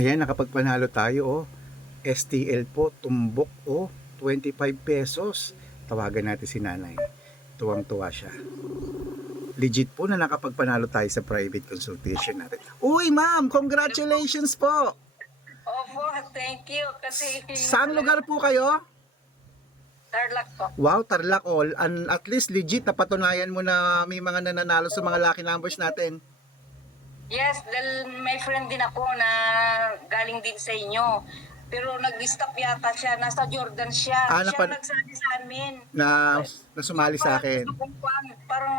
Ayan, nakapagpanalo tayo, oh. STL po, tumbok, oh. 25 pesos. Tawagan natin si nanay. Tuwang-tuwa siya. Legit po na nakapagpanalo tayo sa private consultation natin. Uy, ma'am! Congratulations po! Opo, thank you. Kasi Saan lugar po kayo? Tarlac po. Wow, Tarlac all. At least legit, napatunayan mo na may mga nananalo sa mga lucky numbers natin. Yes, dahil may friend din ako na galing din sa inyo. Pero nag-stop yata siya. Nasa Jordan siya. Ah, Siya ang nagsabi sa amin. Na sumali sa akin. Parang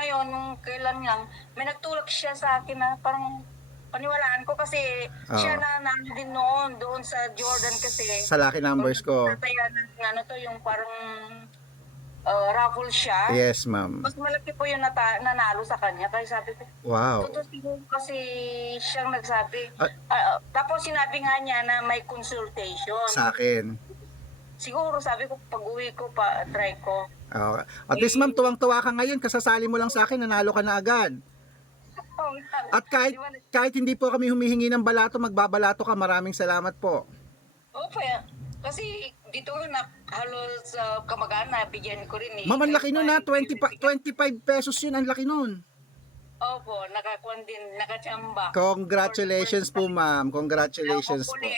ngayon, nung kailan lang, may nagtulak siya sa akin na parang paniwalaan ko kasi siya na nandun noon doon sa Jordan kasi. Sa lucky numbers ko. Tataya ng ano to, yung parang raffle siya. Yes, ma'am. Mas malaki po yung nanalo sa kanya. Kaya sabi ko, Wow. totoo siguro kasi siyang nagsabi. Tapos sinabi nga niya na may consultation. Sa akin. Siguro sabi ko, pag uwi ko pa, try ko. Okay. At least ma'am, tuwang-tuwa ka ngayon, kasasali mo lang sa akin, nanalo ka na agad. At kahit hindi po kami humihingi ng balato, magbabalato ka, maraming salamat po. Okay, kasi dito na halos kamag-ana, bigyan ko rin eh. Ma'am, ang laki nun ha, 25 pesos yun, ang laki nun. Opo, nakakuan din, nakachamba. Congratulations po ma'am, congratulations po. Sige.